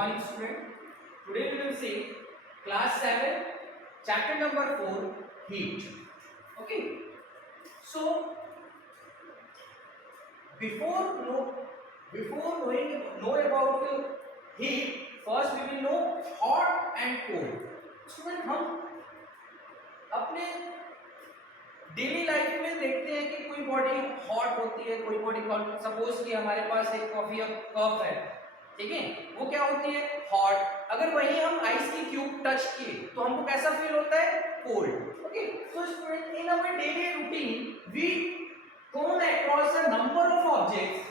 morning student. Today we will see class 7 chapter number 4 heat. Okay. So before know about heat, first we will know hot and cold. Student हम अपने daily life में देखते हैं कि कोई body hot होती है, कोई बॉडी कोल्ड. सपोज कि हमारे पास एक कॉफी कप है, ठीक है, वो क्या होती है हॉट. अगर वही हम आइस की क्यूब टच किए तो हमको कैसा फील होता है cold. Okay, so student in our daily routine we come across a number of objects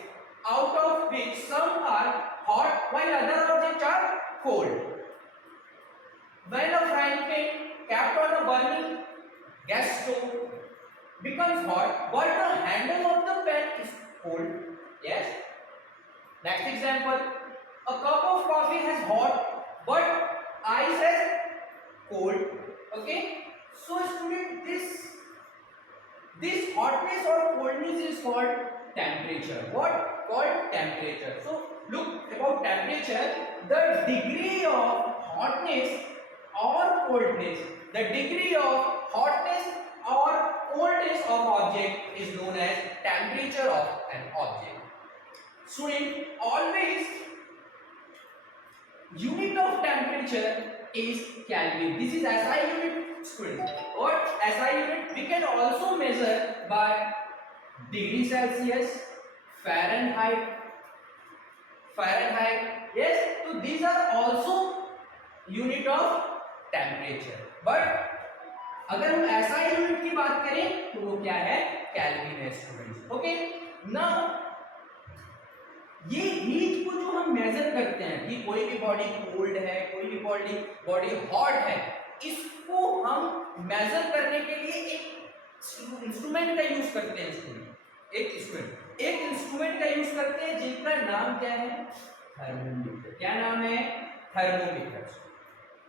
out of which some are hot while other objects are cold. When a frying pan kept on a burning gas stove becomes hot but the handle of the pan is cold. Yes. Next example, a cup of coffee has hot but ice has cold. Okay, so student this hotness or coldness is called temperature. What? Called temperature. So look about temperature, the degree of hotness or coldness, the degree of hotness or coldness of object is known as temperature of an object. Student, always unit of temperature is Kelvin. This is SI unit, student. Or SI unit we can also measure by degree Celsius, Fahrenheit. Yes, so these are also unit of temperature. But अगर हम SI unit की बात करें तो वो क्या है, kelvin है स्टूडेंट्स. ओके, नाउ ये हीट को जो हम मेजर करते हैं कि कोई भी बॉडी कोल्ड है, कोई भी बॉडी हॉट है, इसको हम मेजर करने के लिए एक इंस्ट्रूमेंट का यूज करते हैं स्टूडेंट. एक इंस्ट्रूमेंट का यूज करते हैं जिनका नाम क्या है, थर्मोमीटर. क्या नाम है, थर्मोमीटर.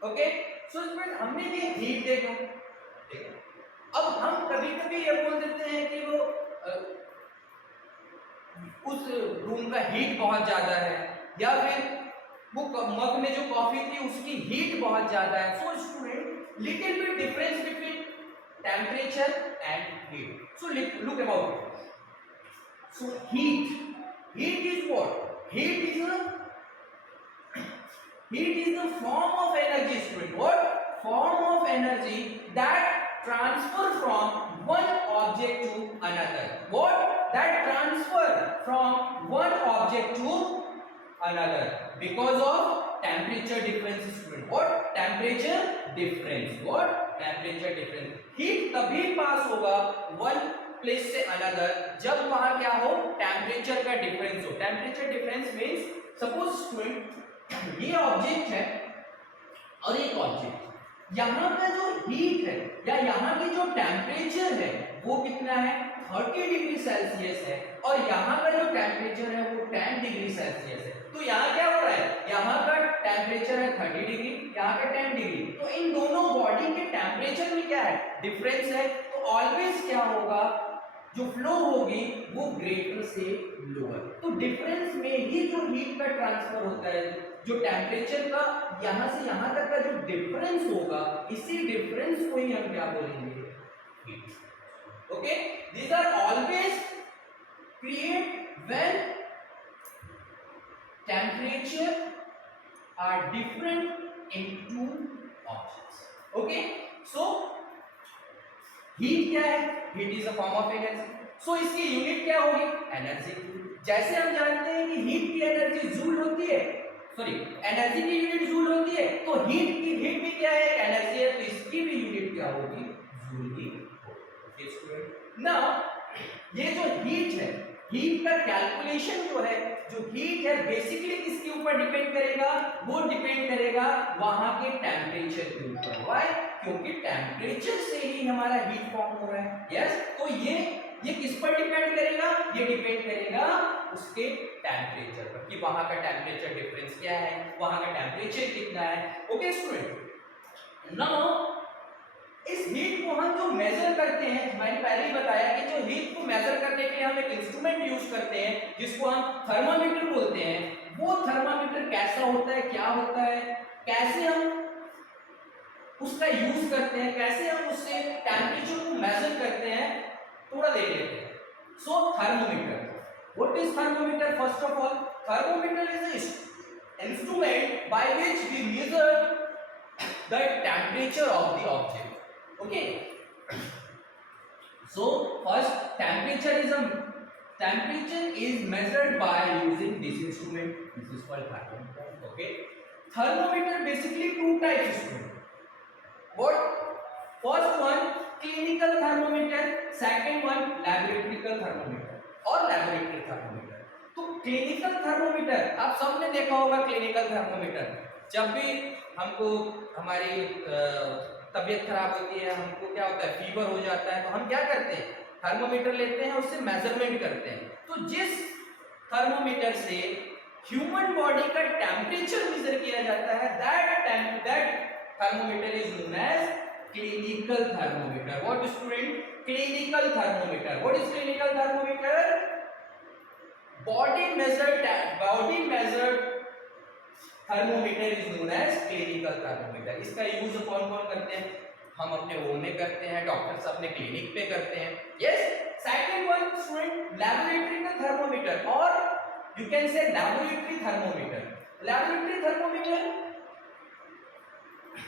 ओके, सो स्टूडेंट हमने ये हीट देखा. अब हम कभी-कभी ये बोल देते हैं कि वो उस रूम का हीट बहुत ज्यादा है, या फिर वो मग में जो कॉफी थी उसकी हीट बहुत ज्यादा है. So student little bit difference between temperature and heat. So look about it. So heat is what? Heat is the form of energy, student. What? Form of energy that transfer from one object to another. What? That transfer from one object to another because of temperature difference, student. What? Temperature difference. What? Temperature difference. Heat तभी पास होगा one place से another जब वहां क्या हो, temperature का difference हो. Temperature difference means suppose student ये ऑब्जेक्ट है और एक ऑब्जेक्ट, यहाँ का जो हीट है या यहाँ की जो टेम्परेचर है वो कितना है, 30 डिग्री सेल्सियस है, और यहाँ का जो टेम्परेचर है वो 10 डिग्री सेल्सियस है. तो यहाँ क्या हो रहा है, यहाँ का टेम्परेचर है 30 डिग्री, यहाँ का 10 डिग्री. तो इन दोनों बॉडी के टेम्परेचर में क्या है, डिफरेंस है. तो ऑलवेज क्या होगा, जो फ्लो होगी वो ग्रेटर से लोअर. तो डिफरेंस में ही जो हीट का ट्रांसफर होता है, जो टेम्परेचर का यहां से यहां तक का जो डिफरेंस होगा, इसी डिफरेंस को ही हम क्या बोलेंगे, heat. Okay, these are always create when temperature are different in two objects. Okay, so heat क्या है, heat is a form of energy. So इसकी यूनिट क्या होगी, एनर्जी. जैसे हम जानते हैं कि हीट की एनर्जी जूल होती है, सॉरी एनर्जी की यूनिट जूल होती है, तो हीट भी क्या है, एनर्जी है, तो इसकी भी यूनिट क्या होगी, जूल ही होगी. नाउ ये जो हीट है, हीट का कैलकुलेशन जो है, जो हीट है बेसिकली किसके ऊपर डिपेंड करेगा, वो डिपेंड करेगा वहां के टेम्परेचर के ऊपर. व्हाई? क्योंकि टेम्परेचर से ही हमारा हीट फॉर्म हो रहा है. यस, तो ये किस पर डिपेंड करेगा, ये डिपेंड करेगा उसके टेम्परेचर पर कि वहां का टेम्परेचर डिफरेंस क्या है, वहां का टेम्परेचर कितना है. ओके स्टूडेंट, नाउ इस हीट को हम जो मेजर करते हैं, मैंने पहले ही बताया कि जो हीट को मेजर करने के लिए हम एक इंस्ट्रूमेंट यूज करते हैं जिसको हम थर्मामीटर बोलते हैं. वो थर्मामीटर कैसा होता होता है, क्या होता है, कैसे हम उसका यूज करते हैं, कैसे हम उससे टेम्परेचर को मेजर करते हैं, थोड़ा देख लेते हैं। So thermometer, what is thermometer? First of all, thermometer is an instrument by which we measure the temperature of the object. Okay, so first temperature is measured by using this instrument. This is called thermometer. Okay, thermometer basically two types instrument. What? First one clinical thermometer, second one laboratory thermometer or laboratory thermometer. तो clinical thermometer आप सबने देखा होगा। Clinical thermometer, जब भी हमको हमारी तबीयत खराब होती है, हमको क्या होता है, फीवर हो जाता है, तो हम क्या करते हैं, थर्मोमीटर लेते हैं, उससे मेजरमेंट करते हैं। तो जिस थर्मोमीटर से ह्यूमन बॉडी का टेम्परेचर मेजर किया जाता है, that thermometer is known as clinical thermometer. What student? Clinical thermometer. What is clinical thermometer? Body measured thermometer is known as clinical thermometer. इसका यूज कौन कौन करते हैं? हम अपने होम में करते हैं, डॉक्टर्स अपने क्लिनिक पे करते हैं। Yes, second one student laboratory का थर्मोमीटर, और you can say laboratory thermometer. Laboratory thermometer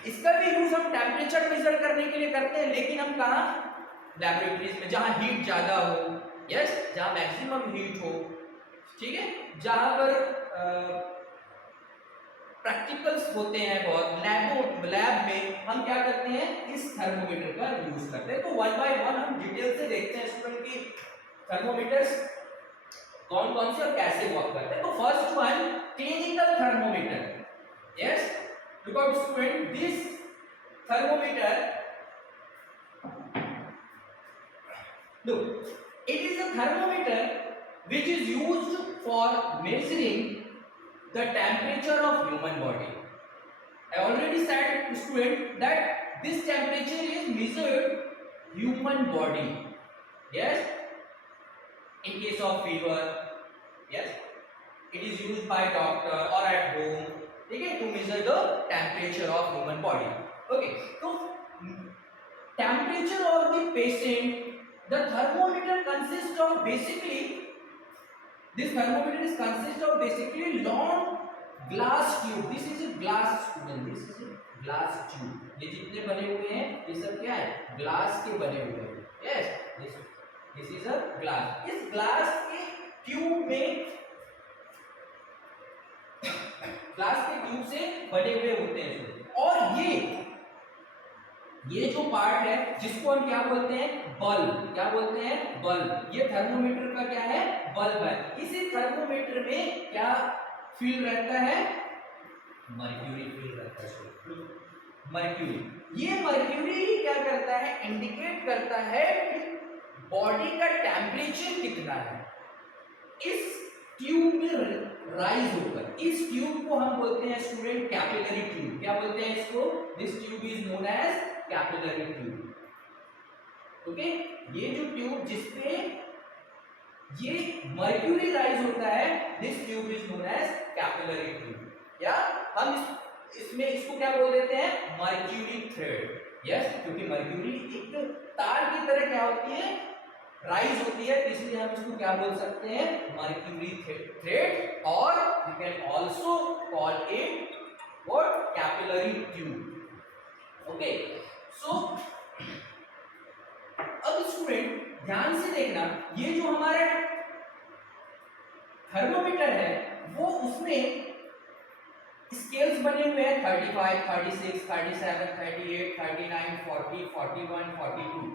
इसका भी यूज हम टेम्परेचर मेजर करने के लिए करते हैं, लेकिन हम कहाँ, लैबोरेटरीज में, जहां हीट ज्यादा हो, यस, जहां मैक्सिमम हीट हो, ठीक है, जहां पर प्रैक्टिकल्स होते हैं बहुत, लैब में हम क्या करते हैं, इस थर्मोमीटर का यूज करते हैं। तो वन बाय वन हम डिटेल से देखते हैं स्टूडेंट की थर्मोमीटर्स कौन कौन से और कैसे वर्क करते हैं। तो first one clinical thermometer, yes, because student this thermometer, look, it is a thermometer which is used for measuring the temperature of human body. I already said student that this temperature is measured human body, yes, in case of fever, yes, it is used by doctor or at home, ठीक है, to measure the temperature of human body. Okay, तो temperature of the patient, the thermometer consist of basically, this thermometer is consist of basically long glass tube. This is a glass student, this is a glass tube. ये जितने बने हुए हैं ये सब क्या है, ग्लास के बने हुए हैं। Yes, this is a glass. इस ग्लास के ट्यूब में, ग्लास के ट्यूब से बने हुए होते हैं, और ये जो पार्ट है जिसको हम क्या बोलते हैं, बल्ब। क्या बोलते हैं, बल्ब। ये थर्मोमीटर का क्या है, बल्ब है। इसी थर्मोमीटर में क्या फील्ड रहता है, मर्क्यूरी फील्ड रहता है। मर्क्यूरी, ये मर्क्यूरी क्या करता है, इंडिकेट करता है कि बॉडी का टेम्परेचर कितना है। इस ट्यूब में राइज होकर, इस ट्यूब को हम बोलते हैं स्टूडेंट कैपिलरी ट्यूब। क्या बोलते हैं इसको, this tube is known as capillary tube. Okay, ये जो ट्यूब जिसपे ये मर्क्यूरी राइज होता है, this tube is known as capillary tube. या हम इसमें इसको क्या बोल देते हैं, मर्क्यूरी थ्रेड। यस, क्योंकि मर्क्यूरी एक तार की तरह क्या होती है, राइज होती है, इसलिए हम इसको क्या बोल सकते हैं, मर्क्यूरी थ्रेड, और you can also call it what, capillary tube. Okay, so अब स्टूडेंट ध्यान से देखना, ये जो हमारा थर्मोमीटर है वो उसमें स्केल्स बने हुए हैं 35, 36, 37, 38, 39, 40, 41, 42।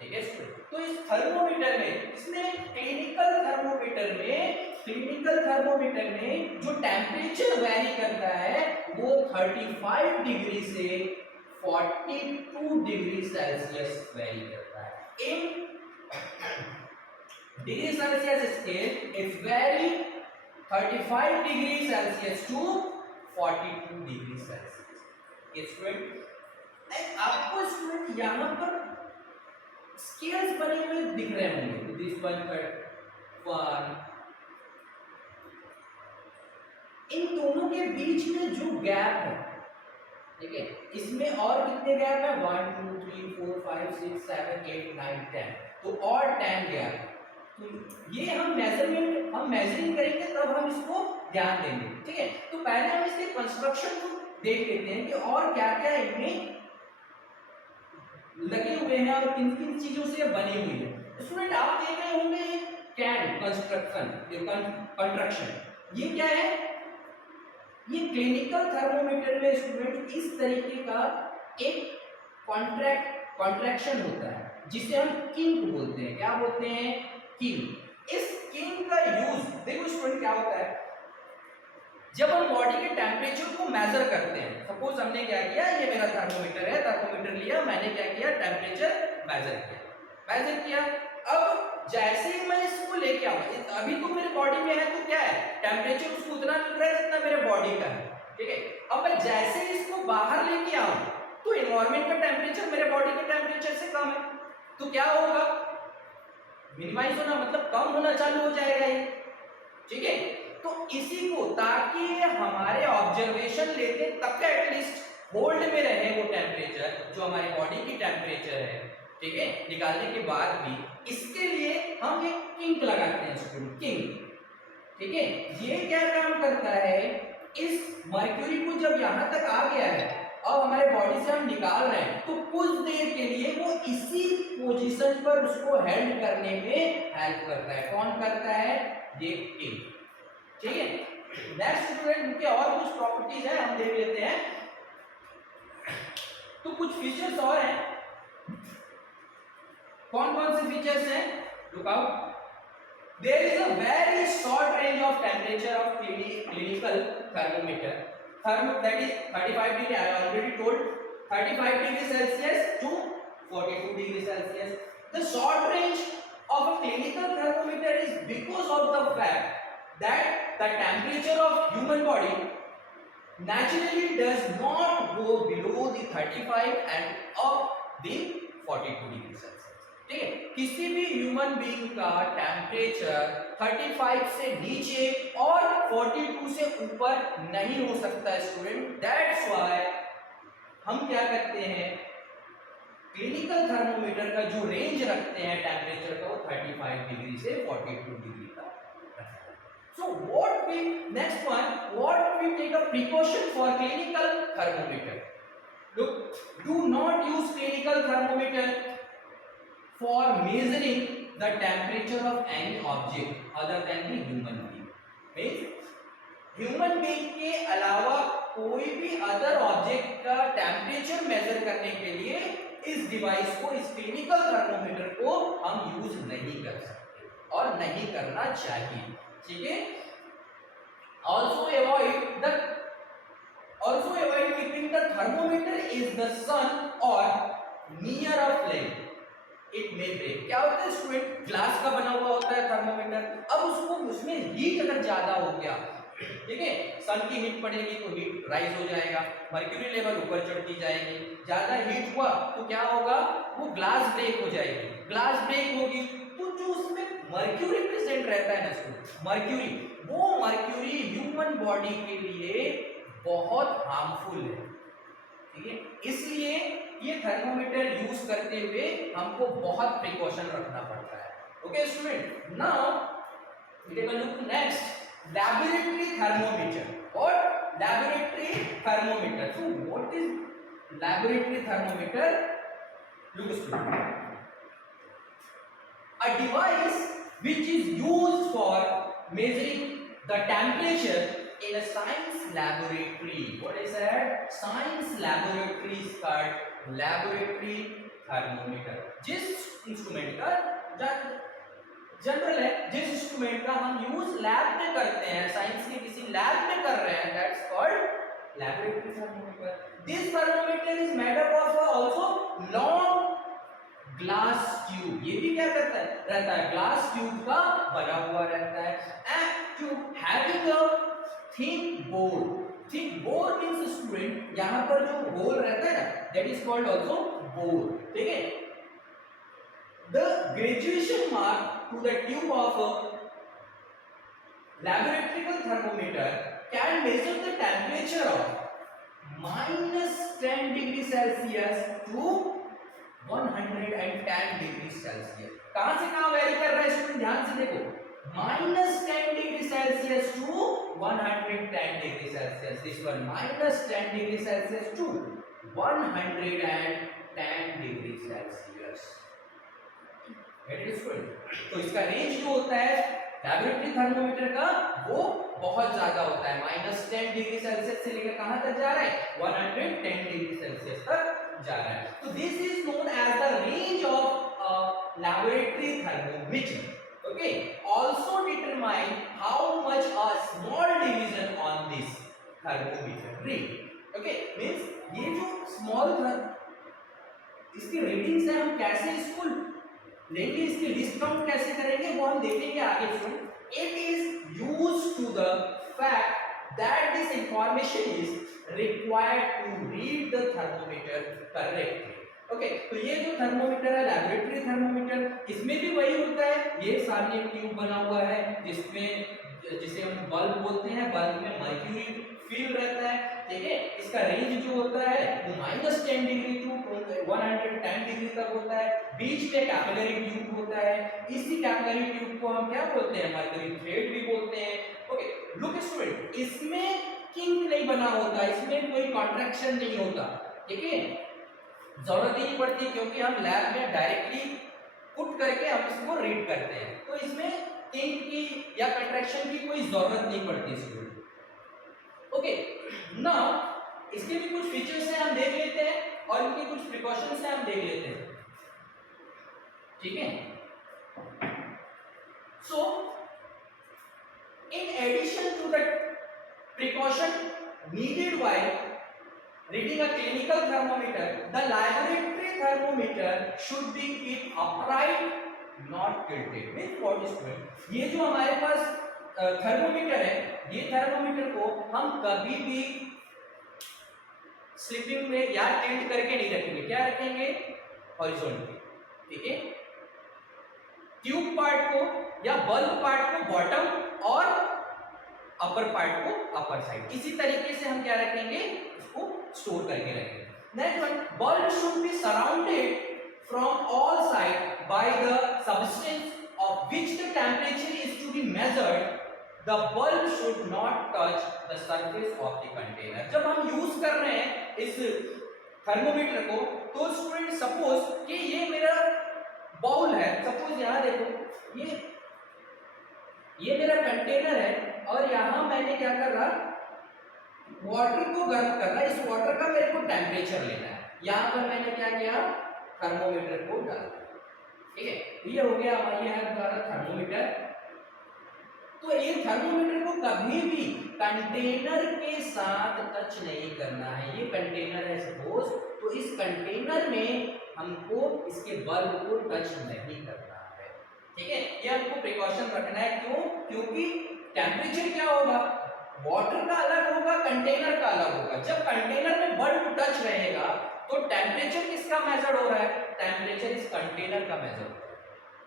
ठीक है स्टूडेंट, तो इस थर्मोमीटर में, इसमें क्लिनिकल थर्मोमीटर में जो टेम्परेचर वेरी करता है वो 35 डिग्री से 42 डिग्री सेल्सियस वेरी करता है। In degree Celsius scale it's vary 35 degree Celsius to 42 degree Celsius. Student आपको स्टूडेंट यहां पर स्केल्स बने हुए दिख रहे होंगे, दिस वन, इन दोनों के बीच में जो गैप है, ठीक है, इसमें और कितने गैप है, 1 2 3 4 5 6 7 8 9 10, तो और 10 गैप। तो ये हम मेजरिंग करेंगे तब हम इसको ध्यान देंगे, ठीक है। तो पहले हम इसके कंस्ट्रक्शन को देख लेते हैं कि और क्या क्या इनमें लगे हुए हैं और किन किन चीजों से बनी हुई है। स्टूडेंट आप देख रहे होंगे कैन कंस्ट्रक्शन, ये क्या है, ये क्लिनिकल थर्मोमीटर में स्टूडेंट इस तरीके का एक कॉन्ट्रैक्शन होता है जिसे हम किंक बोलते हैं। क्या बोलते हैं, किंक। इस किंक का यूज देखो स्टूडेंट क्या होता है, जब हम बॉडी के टेम्परेचर को मेजर करते हैं, सपोज हमने क्या किया, ये मेरा थर्मोमीटर है, थर्मोमीटर लिया, मैंने क्या किया, टेम्परेचर मेजर किया। अब जैसे ही मैं इसको लेके आऊं, अभी तो मेरे बॉडी में है तो क्या है, टेम्परेचर उसको उतना मिल रहा है जितना मेरे बॉडी का है, ठीक है। अब मैं जैसे ही इसको बाहर लेके आऊं तो एनवायरमेंट का टेम्परेचर मेरे बॉडी के टेम्परेचर से कम है, तो क्या होगा, मिनिमाइज होना, मतलब कम होना चालू हो जाएगा ये, ठीक है। तो इसी को, ताकि हमारे ऑब्जर्वेशन लेते तक एटलीस्ट होल्ड में रहे वो टेम्परेचर जो हमारी बॉडी की टेम्परेचर है, ठीक है, निकालने के बाद भी, इसके लिए हम एक किंक लगाते हैं स्टूडेंट, किंक, ठीक है। ये क्या काम करता है, इस मर्क्यूरी को जब यहां तक आ गया है, अब हमारे बॉडी से हम निकाल रहे हैं, तो कुछ देर के लिए वो इसी पोजीशन पर उसको हेल्ड करने में हेल्प करता है। कौन करता है, ये किंक, ठीक है। नेक्स्ट स्टूडेंट, इनके और कुछ प्रॉपर्टीज है, हम देख लेते हैं। तो कुछ फीचर्स और हैं, कौन कौन से फीचर्स हैं, look out. There is a very short range of temperature of clinical thermometer. That is 35 degree. I already told 35 degree Celsius to 42 degree Celsius. The short range of a clinical thermometer is because of the fact that the temperature of human body naturally does not go below the 35 and up the 42 degree Celsius. ठीक है, किसी भी human being का temperature 35 से नीचे और 42 से ऊपर नहीं हो सकता स्टूडेंट। दैट्स व्हाई हम क्या करते हैं, क्लिनिकल थर्मोमीटर का जो रेंज रखते हैं टेम्परेचर का, वो 35 डिग्री से 42 डिग्री का रखते हैं। So what we next one, what we take a precaution for clinical thermometer. Look, do not use clinical thermometer for measuring the temperature of any object other than the human being. Means human being के अलावा कोई भी other object का temperature measure करने के लिए इस device को, इस क्लिनिकल थर्मोमीटर को हम यूज नहीं कर सकते और नहीं करना चाहिए, ठीक है। Also avoid keeping the thermometer is the sun or near a flame. It may break. क्या होता है स्टूडेंट, ग्लास का बना हुआ होता है थर्मोमीटर, अब उसको, उसमें हीट अगर ज्यादा हो गया, ठीक है, सन की हीट पड़ेगी तो हीट राइज हो जाएगा, मर्क्यूरी लेवल ऊपर चढ़ती जाएगी, ज्यादा हीट हुआ तो क्या होगा, वो ग्लास ब्रेक हो जाएगी, ग्लास ब्रेक होगी तो जो उसमें मर्क्यूरी प्रेजेंट रहता है ना स्टूडेंट, मर्क्यूरी, वो मर्क्यूरी ह्यूमन बॉडी के लिए बहुत हार्मफुल है, ठीक है। इसलिए ये थर्मोमीटर यूज करते हुए हमको बहुत प्रिकॉशन रखना पड़ता है। Okay student, now take a look next, laboratory thermometer और laboratory thermometer. So what is laboratory thermometer? Look student, a device which is used for measuring the temperature in a science laboratory. What is that? Science laboratory is called laboratory thermometer. जिस instrument का general है, जिस instrument का हम use lab में करते हैं, science के किसी लैब में कर रहे हैं, that's called laboratory thermometer. This thermometer is made up of also long glass tube. ये भी क्या करता है, रहता है ग्लास ट्यूब का बना हुआ रहता है, and tube having a thick bore. Thick bore means student, यहां पर जो होल रहता है ना, that is called also bore, ठीक है। The graduation mark to the tube of laboratory thermometer can measure the temperature of -10 degree Celsius to 110 degree Celsius. कहां से कहां वेरी कर रहा है स्टूडेंट, ध्यान से देखो, -10 degree Celsius to 110 degree Celsius. This one -10 degree Celsius to 110 degree Celsius. तो इसका रेंज जो होता है लैबोरेटरी थर्मोमीटर का वो बहुत ज्यादा होता है, -10 डिग्री सेल्सियस से लेकर कहां तक जा रहा है, 110 डिग्री सेल्सियस तक जा रहा है. तो this is known as the range of laboratory thermometer. Okay, also determine how much a small division on this thermometer read. Okay, means ये जो small इसकी रीडिंग से हम कैसे इसको लेंगे, इसकी लिस्ट काउंट कैसे करेंगे वो हम देखेंगे आगे. It is used to the fact that this information is required to read the thermometer correctly. Okay, तो ये जो थर्मोमीटर है लैबोरेटरी थर्मोमीटर, इसमें भी वही होता है. ये सामने एक ट्यूब बना हुआ है जिसे हम बल्ब बोलते हैं. बल्ब में मर्क्यूरी फील रहता है, ठीक है. इसका रेंज जो होता है वो -10 डिग्री टू 110 डिग्री तक होता है. बीच में कैपिलरी ट्यूब होता है. इसी कैपिलरी ट्यूब को हम क्या बोलते हैं, मर्क्यूरी थ्रेड भी बोलते हैं. ओके, लुक स्टूडेंट, इसमें किंक नहीं बना होता, इसमें कोई कॉन्ट्रैक्शन नहीं होता, ठीक है. जरूरत ही नहीं पड़ती क्योंकि हम लैब में डायरेक्टली पुट करके हम इसको रीड करते हैं. तो इसमें किंक की या कंट्रैक्शन की कोई जरूरत नहीं पड़ती स्टूडेंट. ओके, नाउ इसके भी कुछ फीचर्स हैं हम देख लेते हैं और इनके कुछ प्रिकॉशंस हैं हम देख लेते हैं, ठीक है. So in addition to the precaution needed while reading a clinical thermometer, the laboratory thermometer should be kept upright, not tilted. Means what is it? ये जो हमारे पास थर्मोमीटर है, ये थर्मोमीटर को हम कभी भी स्लिपिंग में या टिल्ट करके नहीं रखेंगे. क्या रखेंगे, हॉरिजॉन्टली, ठीक है. ट्यूब पार्ट को या बल्ब पार्ट को बॉटम और अपर पार्ट को अपर साइड, इसी तरीके से हम क्या रखेंगे, इसको स्टोर करके रखेंगे. Next one, bulb should be surrounded from all side by the substance of which the temperature is to be measured. The bulb should not touch the surface of the container. जब हम use कर रहे हैं इस thermometer को, तो student suppose कि ये मेरा बाउल है, सपोज यहां देखो ये मेरा कंटेनर है और यहां मैंने क्या कर रहा, वाटर को गर्म कर रहा है. इस वाटर का मेरे को टेम्परेचर लेना है. यहां पर मैंने क्या किया, थर्मोमीटर को डाल दिया, ठीक है. ये हो गया हमारे यहाँ द्वारा थर्मोमीटर. तो ये थर्मोमीटर को कभी भी कंटेनर के साथ टच नहीं करना है. ये कंटेनर है सपोज, तो इस कंटेनर में हमको इसके बल्ब को टच नहीं करना है, ठीक है. ये हमको प्रिकॉशन रखना है. क्यों, क्योंकि टेम्परेचर क्या होगा, वाटर का अलग होगा, कंटेनर का अलग होगा. जब कंटेनर में बल्ब टच रहेगा तो टेम्परेचर किसका मेजर हो रहा है, टेम्परेचर इस कंटेनर का मेजर हो रहा है.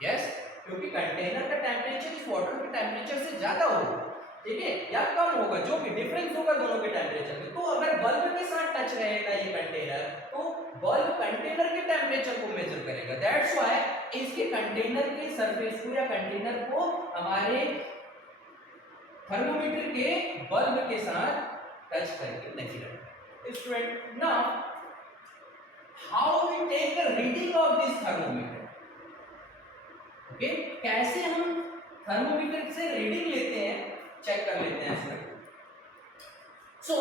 यस, क्योंकि कंटेनर का टेम्परेचर इस वाटर के टेम्परेचर से ज्यादा होगा, ठीक है, या कम होगा, जो भी डिफरेंस होगा दोनों के टेम्परेचर में. तो अगर बल्ब के साथ टच रहेगा ये कंटेनर, तो बल्ब कंटेनर के टेम्परेचर को मेजर करेगा. दैट्स व्हाई इसके कंटेनर के सरफेस को या कंटेनर को हमारे थर्मोमीटर के बल्ब के साथ टच करके नहीं रखना. Student, now how we take the reading of this thermometer. Okay, कैसे हम थर्मोमीटर से रीडिंग लेते हैं, चेक कर लेते हैं student. So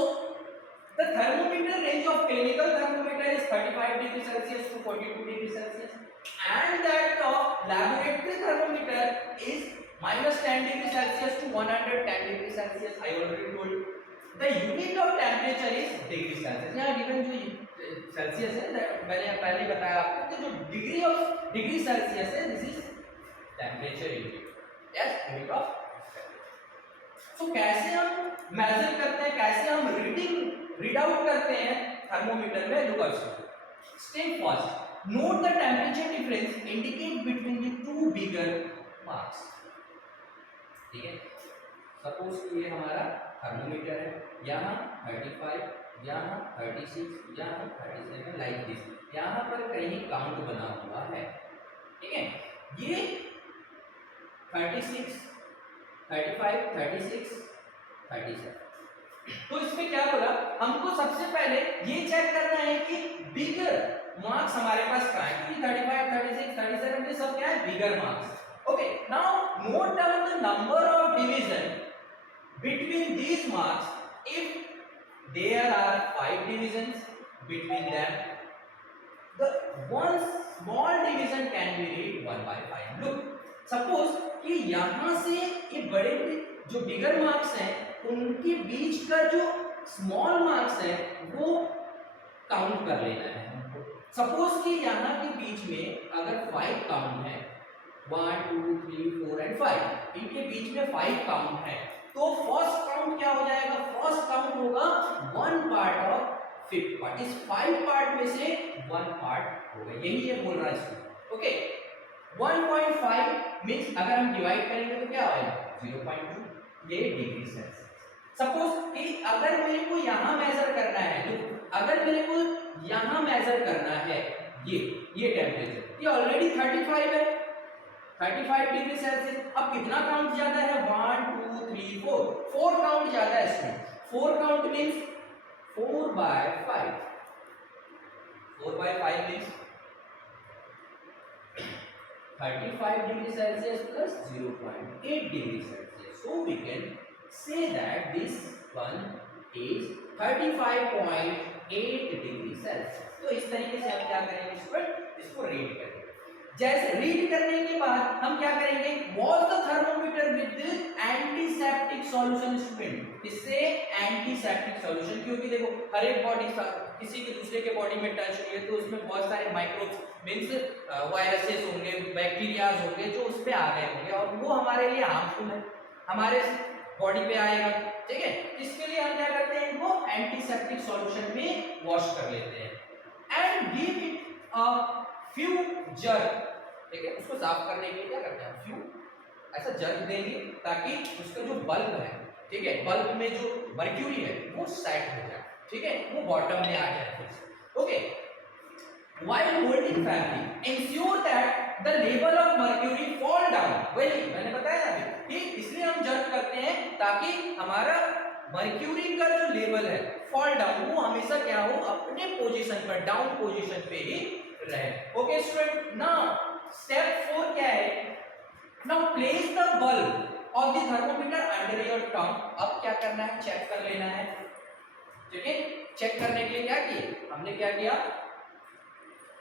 the thermometer range of clinical thermometer is 35 degree Celsius to 42 degree Celsius and that of laboratory thermometer is -10 degree Celsius to 110 degree Celsius. I already told you. The unit of temperature is degree Celsius. यहाँ given जो Celsius है, मैंने पहले बताया आपको कि जो degree Celsius है, this is temperature unit. Yes, unit of. So कैसे हम मेजर करते हैं, कैसे हम रीड आउट करते हैं थर्मोमीटर में, look at step first. Note the temperature difference indicate between the two bigger marks. ठीक है, सपोज कि ये हमारा थर्मोमीटर है, यहाँ 35, यहाँ 36, यहाँ 37, लाइक दिस। यहाँ पर कहीं काउंट बना हुआ है, ठीक है। ये 36, 35, 36, 37। तो इसमें क्या बोला, हमको सबसे पहले ये चेक करना है कि बिगर मार्क्स हमारे पास कहाँ है, क्योंकि 35, 36, 37 ये सब क्या है, bigger marks. Okay, now note down the number of division between these marks if there are 5 divisions between them. The one small division can be read 1 by 5. Look, suppose कि यहाँ से ये बड़े जो बिगर मार्क्स हैं उनके बीच का जो स्मॉल मार्क्स है वो काउंट कर लेना है हमको। सपोज कि यहाँ के बीच में अगर 5 काउंट है, 1 2 3 4 एंड 5, इनके बीच में 5 काउंट है, तो फर्स्ट काउंट क्या हो जाएगा, फर्स्ट काउंट होगा 1 पार्ट ऑफ 5th पार्ट। इस 5 पार्ट में से 1 पार्ट होगा, यही ये बोल रहा है इसमें। ओके, 1.5 मींस अगर हम डिवाइड करेंगे तो क्या आएगा 0.2, ये डिग्री सेल्सियस। सपोज कि अगर मेरे को यहाँ मेजर करना है, तो अगर मेरे को यहाँ मेजर करना है ये टेम्परेचर, ये ऑलरेडी 35 है, 35 डिग्री सेल्सियस। अब कितना काउंट ज्यादा है, 1 2 3 4 काउंट ज्यादा है इसमें। 4 count means 4 by 5, 4 by 5 means 35 degree Celsius plus 0.8 degree Celsius. So we can say that this one is 35.8 degree Celsius. तो इस तरीके से हम क्या करेंगे स्टूडेंट, इसको रीड करेंगे। जैसे रीड करने के बाद हम क्या करेंगे, wash the thermometer with antiseptic solution student. इससे एंटीसेप्टिक सॉल्यूशन, क्योंकि देखो हर एक बॉडी किसी के दूसरे के बॉडी में टच हुई है तो उसमें बहुत सारे माइक्रोब्स मींस वायरसेस होंगे, बैक्टीरियाज होंगे जो उस पे आ गए होंगे और वो हमारे लिए हार्मफुल है, हमारे बॉडी पे आएगा, ठीक है। इसके लिए हम क्या करते हैं, इनको एंटीसेप्टिक सॉल्यूशन में वॉश कर लेते हैं and give it a few jerk, ठीक है। उसको साफ करने के लिए क्या करते हैं, फ्यू ऐसा जर्क देंगे ताकि उसका जो बल्ब है, ठीक है, बल्ब में जो मर्क्यूरी है वो सेट हो जाए, ठीक है, वो बॉटम में आ जाए फिर से। Okay, while holding fabric ensure that the level of mercury fall down। वही मैंने बताया ना कि इसलिए हम जर्क करते हैं ताकि हमारा मर्क्यूरी का जो लेवल है फॉल डाउन, वो हमेशा क्या हो, अपने पोजीशन पर, डाउन पोजीशन पे ही रहे। ओके स्टूडेंट, नाउ स्टेप 4 क्या है, now place the bulb of the thermometer under your tongue. अब क्या करना है, चेक कर लेना है, ठीक है। चेक करने के लिए क्या किए हमने, क्या किया,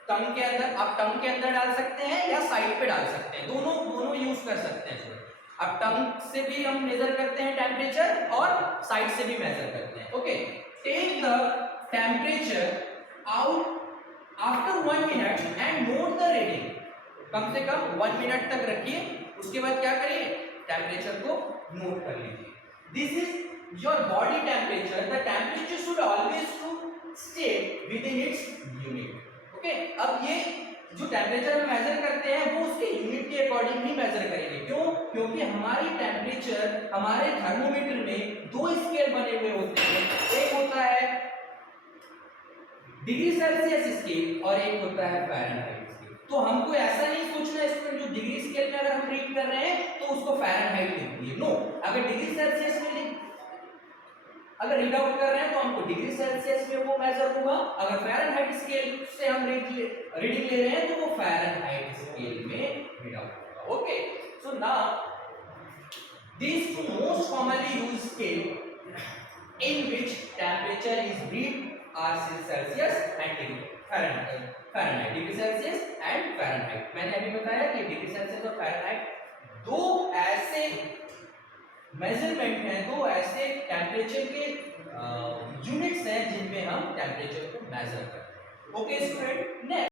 टंग के अंदर, आप टंग के अंदर डाल सकते हैं या साइड पे डाल सकते हैं, दोनों यूज कर सकते हैं। अब टंग से भी हम मेजर करते हैं टेम्परेचर और साइड से भी मेजर करते हैं। Okay, take the temperature out after 1 minute and note the reading. कम से कम 1 मिनट तक रखिए, उसके बाद क्या करिए, टेम्परेचर को नोट कर लीजिए। This is your body temperature, the temperature should always to stay within its unit. Okay, अब ये जो टेम्परेचर हम मेजर करते हैं वो उसके यूनिट के अकॉर्डिंग ही मेजर करेंगे। क्यों, क्योंकि हमारी टेम्परेचर, हमारे थर्मोमीटर में 2 स्केल बने हुए होते हैं, एक होता है डिग्री सेल्सियस स्केल और एक होता है फ़ारेनहाइट स्केल। तो हमको ऐसा नहीं सोचना है जो डिग्री स्केल में अगर हम रीड कर रहे हैं तो उसको फ़ारेनहाइट लिख दिए, नो। अगर डिग्री सेल्सियस में अगर रीड आउट कर रहे हैं तो हमको डिग्री सेल्सियस में वो मेजर होगा, अगर फ़ारेनहाइट स्केल से हम रीडिंग ले रहे हैं तो वो फ़ारेनहाइट स्केल में रीड आउट होगा। Okay, so now these two most commonly used scale in which temperature is read are Celsius and Fahrenheit, degree Celsius and Fahrenheit. मैंने अभी बताया कि डिग्री सेल्सियस और फ़ारेनहाइट दो ऐसे मेजरमेंट हैं, दो ऐसे टेम्परेचर के यूनिट्स हैं जिनमें हम टेम्परेचर को मेजर करते हैं। Okay student, next